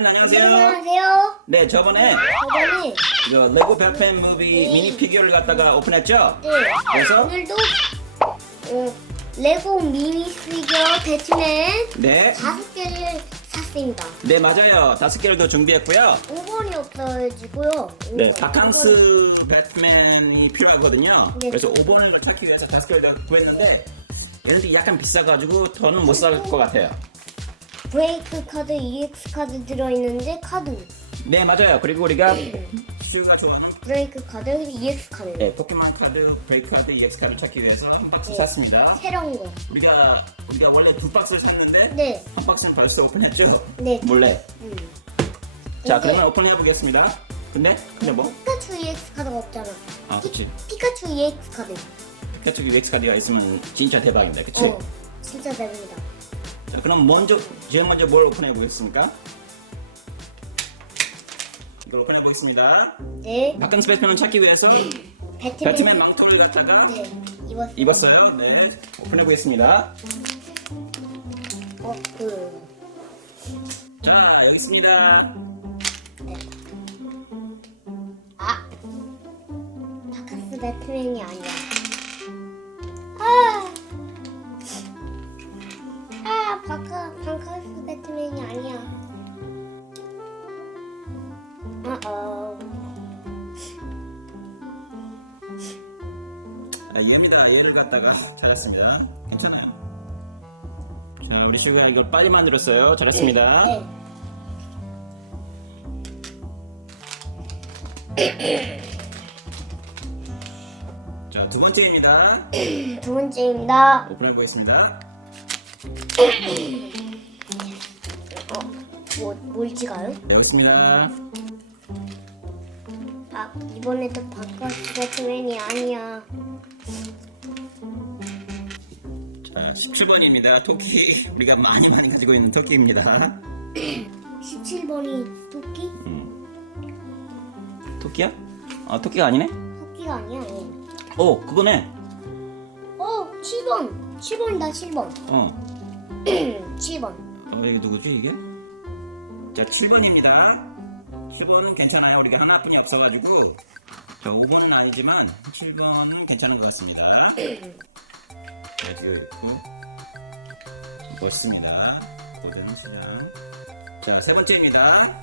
여러분 안녕하세요. 안녕하세요. 네, 저번에 저번에 이거 레고 배트맨 무비 미니 피규어를 갖다가 오픈했죠? 네, 그래서 오늘도 어, 레고 미니 피규어 배트맨 네, 다섯 개를 샀습니다. 네 맞아요. 다섯 개를 더 준비했고요. 5번이 없어가지고요. 네, 5번. 바캉스 배트맨이 필요하거든요. 네. 그래서 5번을 찾기 위해서 다섯 개를 더 구했는데 얘네들이 약간 비싸가지고 더는 못 살 것 같아요. 브레이크 카드, EX 카드 들어있는데 카드. 네 맞아요. 그리고 우리가 슈가 좋아하는 브레이크 카드, EX 카드. 네, 포켓몬 카드, 브레이크 카드, EX 카드 찾기 위해서 한 박스 샀습니다. 새로운 거. 우리가 우리가 원래 두 박스를 샀는데 네. 한 박스는 벌써 오픈했죠? 네. 몰래. 음. 자, 근데 그러면 오픈해 보겠습니다. 근데 근데 뭐? 피카츄 EX 카드가 없잖아. 아, 그치. 피카츄 EX 카드. 피카츄 EX 카드가 있으면 진짜 대박입니다. 그치? 어, 진짜 대박이다. 자, 그럼 먼저 제일 먼저 뭘 오픈해 보겠습니까? 이걸 오픈해 보겠습니다. 네. 바캉스 배트맨을 찾기 위해서 배트맨. 배트맨 망토를 갖다가 네. 입었. 입었어요. 네, 오픈해 보겠습니다. 어, 그. 자, 여기 있습니다. 아! 바카스 배트맨이 아니야. 얘입니다. 얘를 갖다가 찾았습니다. 괜찮아요. 자, 우리 슈가 이걸 빨리 만들었어요. 잘했습니다. 네. 자, 두 번째입니다. 두 번째입니다. 오픈해 보겠습니다. 어, 뭐? 네, 여기 있습니다. 아, 이번에도 바카스 배트맨이 아니야. 자, 17번입니다. 토끼. 우리가 많이 많이 가지고 있는 토끼입니다. 17번이 토끼? 토끼야? 아, 토끼가 아니네? 토끼가 아니야, 얘. 오, 그거네. 어, 7번. 7번이다, 7번. 어. 7번. 어, 이게 누구지, 이게? 자, 7번입니다. 7번은 괜찮아요. 우리가 하나뿐이 없어가지고. 자, 5번은 아니지만 7번은 괜찮은 것 같습니다. 자, 뒤에 있고. 멋있습니다. 고된 수냥. 자, 세 번째입니다.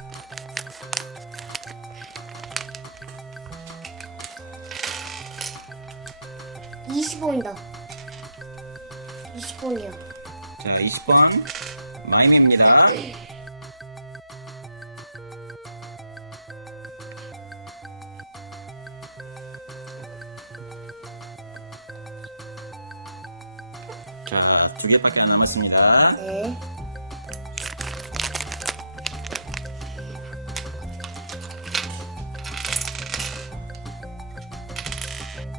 이 20번이다. 20번이야. 자, 20번. 마임입니다. 두 개밖에 안 남았습니다. 네.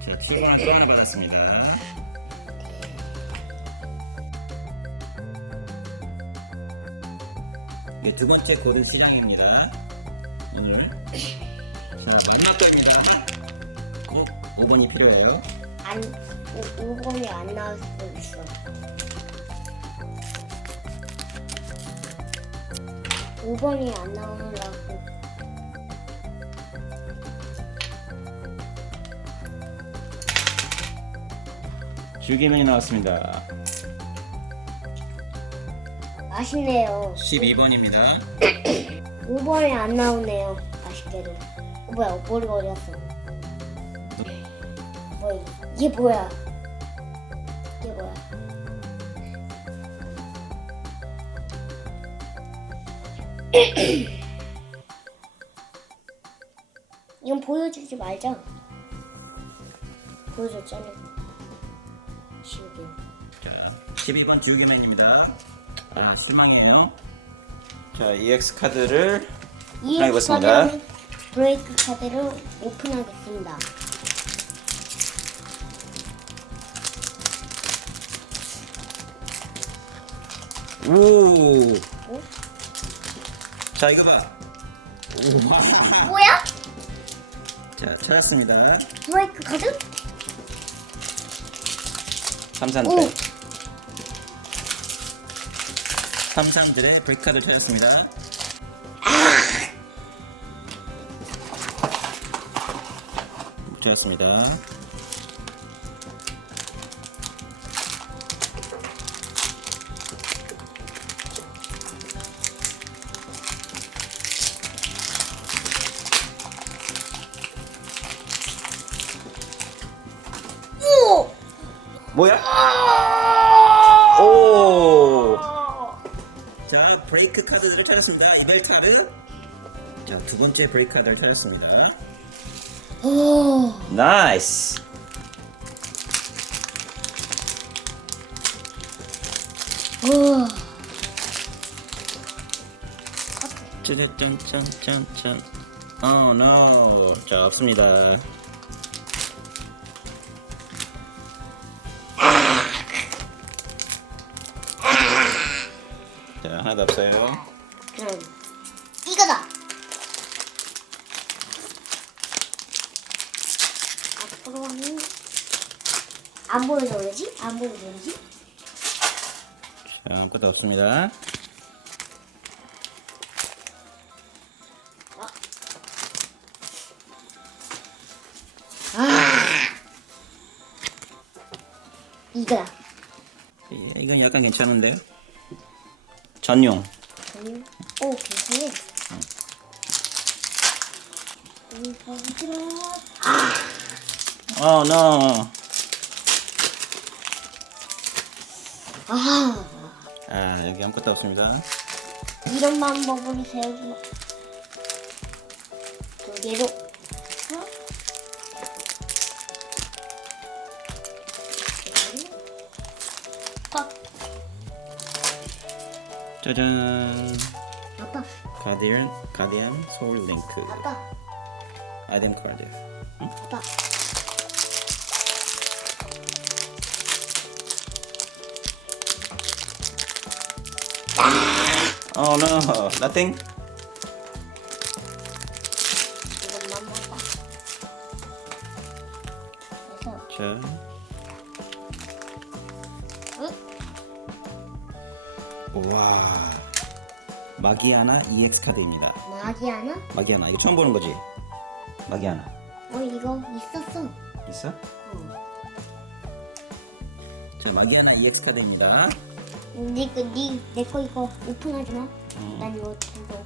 자, 7번을 또 하나 받았습니다. 네, 두 번째 고든 시장입니다. 오늘. 자, 거입니다. 꼭 5번이 필요해요. 안, 5, 5번이 안 나올 수도 있어. 5번이 안 나오려고. 줄기면이 나왔습니다. 맛있네요. 12번입니다. 5번이 안 나오네요. 맛있게도. 어, 뭐야, 머리가 어디 갔어? 뭐야, 이게 뭐야? 이건 보여주지 말자. 보여줬잖아. 지우개. 자, 12번 줄기면입니다. 아, 실망이에요. 자, EX 카드를 이. 카드는 브레이크 카드를 오픈하겠습니다. 오. 자 이거 봐. 우와. 뭐야? 자 찾았습니다. 뭐야 그 가득? 삼산들. 오. 삼산들의 브레이카드 찾았습니다. 아! 찾았습니다. 뭐야? 오! 자, 브레이크 카드를 찾았습니다. 이벨타르. 자, 두 번째 브레이크 카드를 찾았습니다. 오! 나이스. 오! 짠짠짠짠짠. 어, 노. 자, 없습니다. 자, 하나도 없어요. 그럼 이거다. 앞으로는 안 보여서 그러지? 안 보여서 그러지? 자, 아무것도 없습니다. 이거다. 이- 이건 약간 괜찮은데요? 전용. 아니, 오 괜찮네. 이거 들어. 어, 노. 아 아, 여기 아무것도 없습니다. 이런 방법으로 세우고 두 개로. 짜잔. 아빠, 가디언, 가디언 소울 링크. 아빠, 아이덴 카드. 아빠. Oh no, nothing. 이것만 먹어. 그래서 자, 마기아나 EX 카드입니다. 마기 하나? 마기아나 이거 처음 보는 거지? 마기아나 어 이거 있었어. 있어? 어. 자, 마기아나 EX 카드입니다. 니그 니내거 이거 오픈하지 마. 음. 난 이거 이거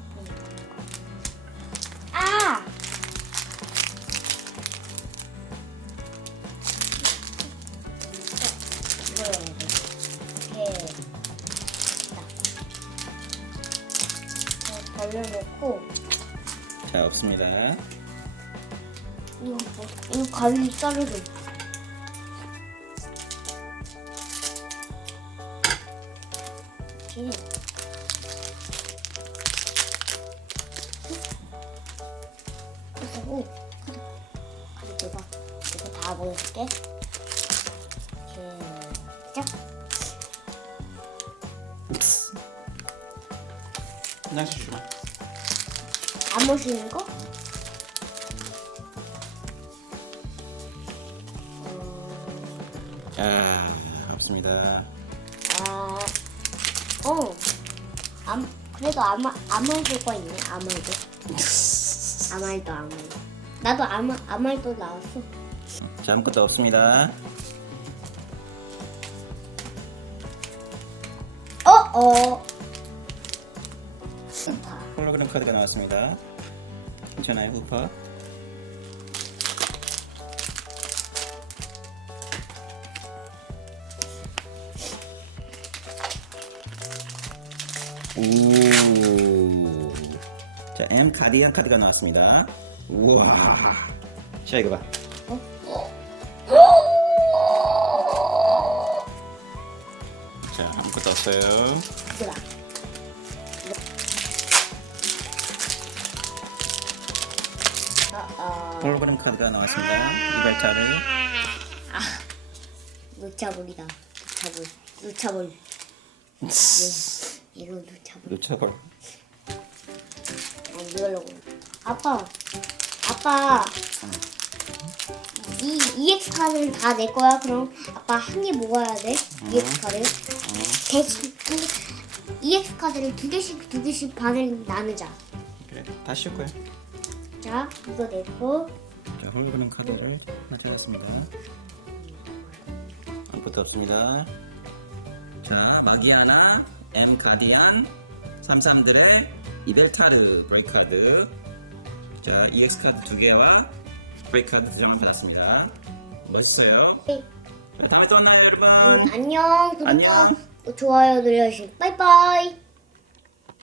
어, 벌려놓고 자, 없습니다. 이거 뭐 이거 가위 자르줘. 이렇게. 그리고 카드 카드 이거 이거 다 보여줄게. 한장씩 주마. 안 보시는 거? 자, 없습니다. 아, 어, 암, 그래도 아마 아말도가 있네. 아말도. 아말도 아말도. 나도 아마 아말도 나왔어. 자, 아무것도 없습니다. 어, 어. 스파. 홀로그램 카드가 나왔습니다. 괜찮아요, 후파? 오. 자, M 가디언 카드가 나왔습니다. 우와. 자, 이거 봐. 자, 아무것도 없어요. 그다. 홀로그램 카드가 나왔습니다. 이벨타를. 노차볼이다. 노차볼. 노차볼. 네, 이거 노차볼. 놓쳐볼. 아, 이걸로. 아빠, 아빠. 이 EX 카드는 다 내 거야. 그럼 아빠 한개 먹어야 돼. EX 카드. 대신 두, EX 카드를 두 개씩 두 개씩 반을 나누자. 그래, 다 씌울 거야. 자, 이거 내 거. 자, 홀그램 카드를 하나 찾았습니다. 아무것도 없습니다. 자, 마기아나, M 가디안, 삼삼들의 이벨타르 브레이크 카드. 자, EX 카드 두 개와 브레이크 카드 두 장을 받았습니다. 멋있어요. 네. 다음에 또 만나요, 여러분. 안녕. 구독과 안녕. 좋아요 눌러주시고 빠이빠이.